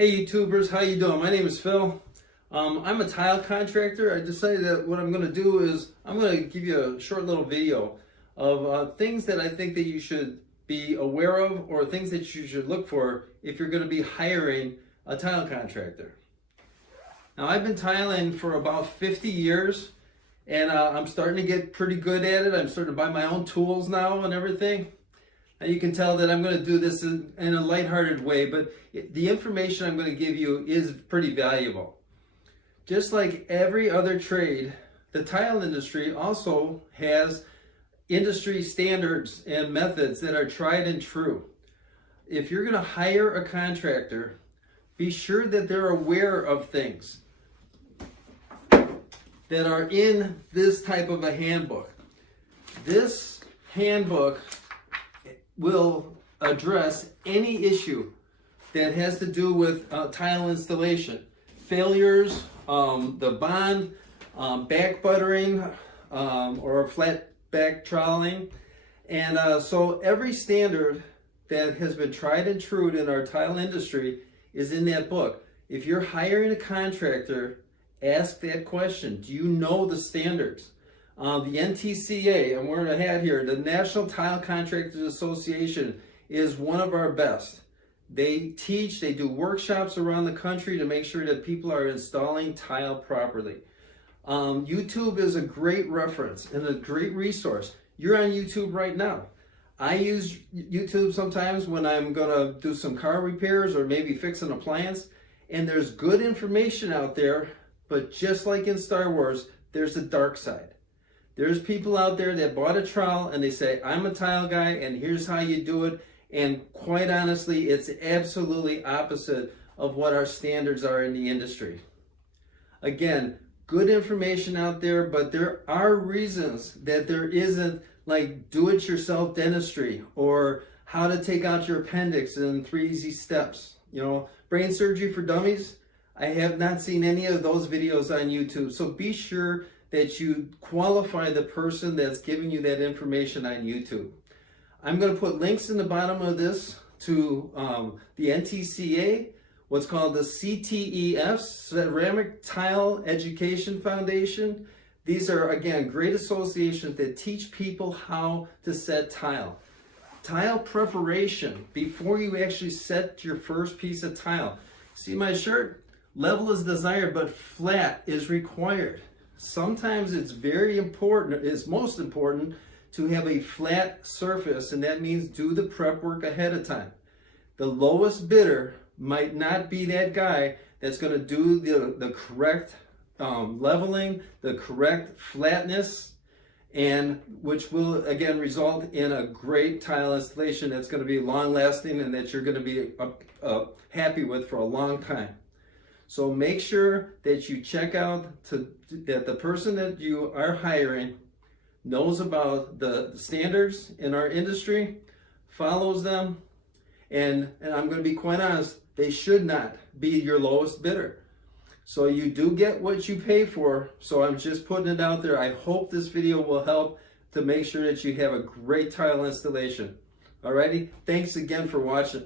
Hey YouTubers, how you doing? My name is Phil. I'm a tile contractor. I decided that what I'm going to do is I'm going to give you a short little video of things that I think that you should be aware of, or things that you should look for if you're going to be hiring a tile contractor. Now, I've been tiling for about 50 years and I'm starting to get pretty good at it. I'm starting to buy my own tools now and everything. And you can tell that I'm going to do this in a lighthearted way, but the information I'm going to give you is pretty valuable. Just like every other trade, the tile industry also has industry standards and methods that are tried and true. If you're going to hire a contractor, be sure that they're aware of things that are in this type of a handbook. This handbook will address any issue that has to do with tile installation. Failures, the bond, back buttering, or flat back troweling. And so every standard that has been tried and true in our tile industry is in that book. If you're hiring a contractor, ask that question. Do you know the standards? The NTCA, I'm wearing a hat here, the National Tile Contractors Association, is one of our best. They teach, they do workshops around the country to make sure that people are installing tile properly. YouTube is a great reference and a great resource. You're on YouTube right now. I use YouTube sometimes when I'm gonna do some car repairs or maybe fix an appliance, and there's good information out there, but just like in Star Wars, there's a dark side. There's people out there that bought a trowel and they say, I'm a tile guy and here's how you do it. And quite honestly, it's absolutely opposite of what our standards are in the industry. Again, good information out there, but there are reasons that there isn't, like do-it-yourself dentistry or how to take out your appendix in 3 easy steps. You know, brain surgery for dummies. I have not seen any of those videos on YouTube. So be sure that you qualify the person that's giving you that information on YouTube. I'm going to put links in the bottom of this to the NTCA, what's called the CTEF, Ceramic Tile Education Foundation. These are, again, great associations that teach people how to set tile. Tile preparation before you actually set your first piece of tile. See my shirt? Level is desired, but flat is required. Sometimes it's very important, it's most important to have a flat surface, and that means do the prep work ahead of time. The lowest bidder might not be that guy that's going to do the correct leveling, the correct flatness, and which will again result in a great tile installation that's going to be long lasting and that you're going to be happy with for a long time. So make sure that you check out that the person that you are hiring knows about the standards in our industry, follows them, and I'm going to be quite honest, they should not be your lowest bidder. So you do get what you pay for, so I'm just putting it out there. I hope this video will help to make sure that you have a great tile installation. Alrighty, thanks again for watching.